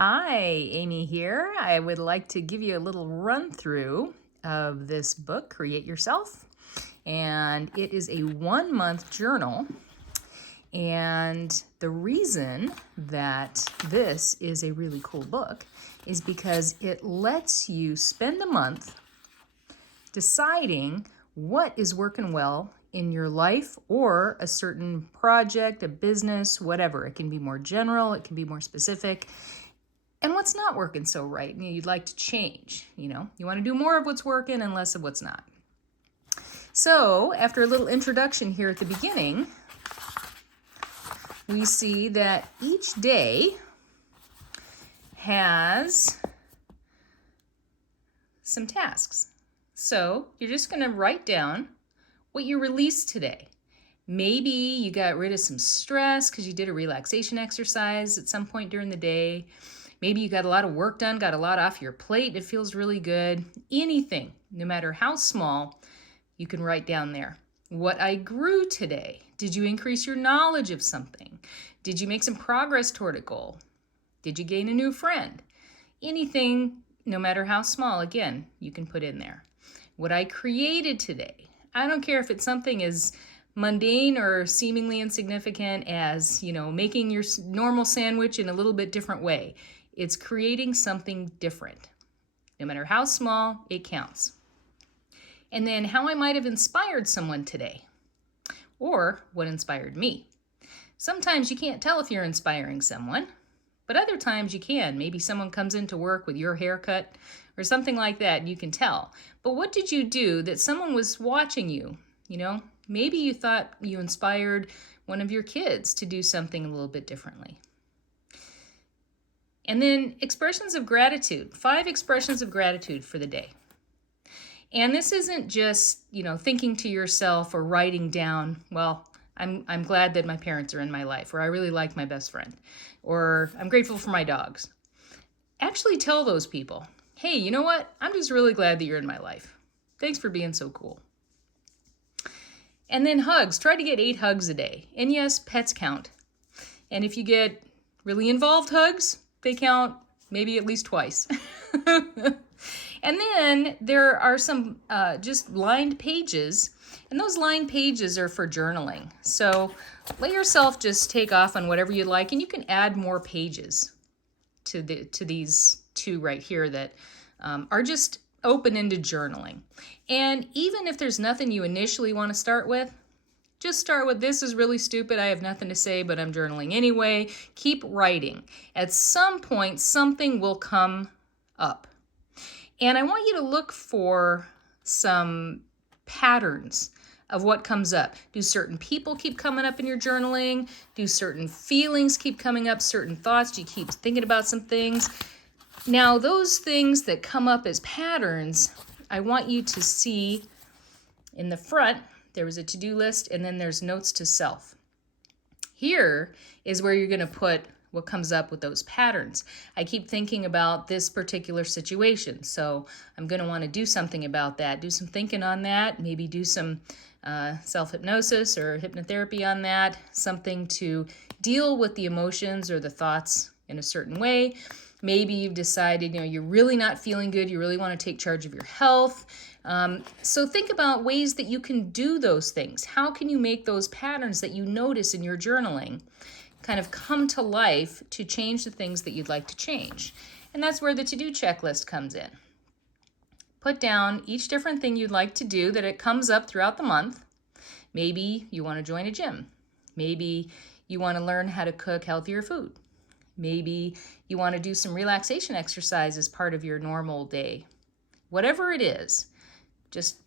Hi, Amy here. I would like to give you a little run through of this book, Create Yourself. And it is a 1 month journal. And the reason that this is a really cool book is because it lets you spend a month deciding what is working well in your life or a certain project, a business, whatever. It can be more general, it can be more specific. And what's not working so right, and you'd like to change. You want to do more of what's working and less of what's not. So after a little introduction here at the beginning, we see that each day has some tasks. So you're just going to write down what you released today. Maybe you got rid of some stress because you did a relaxation exercise at some point during the day. Maybe you got a lot of work done, got a lot off your plate. It feels really good. Anything, no matter how small, you can write down there. What I grew today. Did you increase your knowledge of something? Did you make some progress toward a goal? Did you gain a new friend? Anything, no matter how small, again, you can put in there. What I created today. I don't care if it's something as mundane or seemingly insignificant as, making your normal sandwich in a little bit different way. It's creating something different. No matter how small, it counts. And then how I might have inspired someone today, or what inspired me. Sometimes you can't tell if you're inspiring someone, but other times you can. Maybe someone comes into work with your haircut or something like that, and you can tell. But what did you do that someone was watching you? Maybe you thought you inspired one of your kids to do something a little bit differently. And then expressions of gratitude, 5 expressions of gratitude for the day. And this isn't just, thinking to yourself or writing down, well, I'm glad that my parents are in my life, or I really like my best friend, or I'm grateful for my dogs. Actually tell those people, hey, you know what? I'm just really glad that you're in my life. Thanks for being so cool. And then hugs. Try to get 8 hugs a day. And yes, pets count. And if you get really involved hugs, they count maybe at least twice. And then there are some just lined pages, and those lined pages are for journaling. So let yourself just take off on whatever you like, and you can add more pages to these 2 right here that are just open-ended journaling. And even if there's nothing you initially want to start with, just start with, this is really stupid, I have nothing to say, but I'm journaling anyway. Keep writing. At some point, something will come up. And I want you to look for some patterns of what comes up. Do certain people keep coming up in your journaling? Do certain feelings keep coming up? Certain thoughts? Do you keep thinking about some things? Now, those things that come up as patterns, I want you to see in the front, there was a to-do list, and then there's notes to self. Here is where you're going to put what comes up with those patterns. I keep thinking about this particular situation, so I'm going to want to do something about that. Do some thinking on that, maybe do some self-hypnosis or hypnotherapy on that, something to deal with the emotions or the thoughts in a certain way. Maybe you've decided, you're really not feeling good, you really want to take charge of your health. So think about ways that you can do those things. How can you make those patterns that you notice in your journaling kind of come to life to change the things that you'd like to change? And that's where the to-do checklist comes in. Put down each different thing you'd like to do that it comes up throughout the month. Maybe you want to join a gym. Maybe you want to learn how to cook healthier food. Maybe you want to do some relaxation exercise as part of your normal day. Whatever it is, just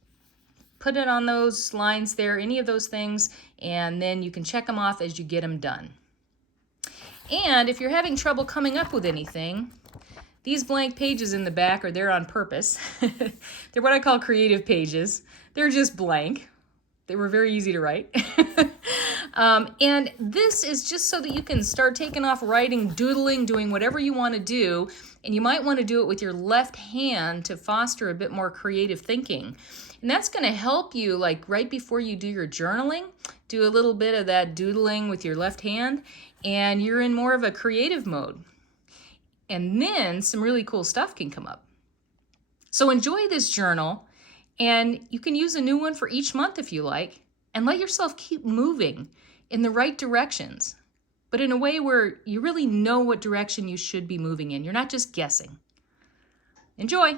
put it on those lines there, any of those things, and then you can check them off as you get them done. And if you're having trouble coming up with anything, these blank pages in the back are there on purpose. They're what I call creative pages. They're just blank. They were very easy to write. And this is just so that you can start taking off writing, doodling, doing whatever you want to do. And you might want to do it with your left hand to foster a bit more creative thinking. And that's going to help you, like right before you do your journaling, do a little bit of that doodling with your left hand, and you're in more of a creative mode. And then some really cool stuff can come up. So enjoy this journal, and you can use a new one for each month if you like, and let yourself keep moving in the right directions, but in a way where you really know what direction you should be moving in. You're not just guessing. Enjoy.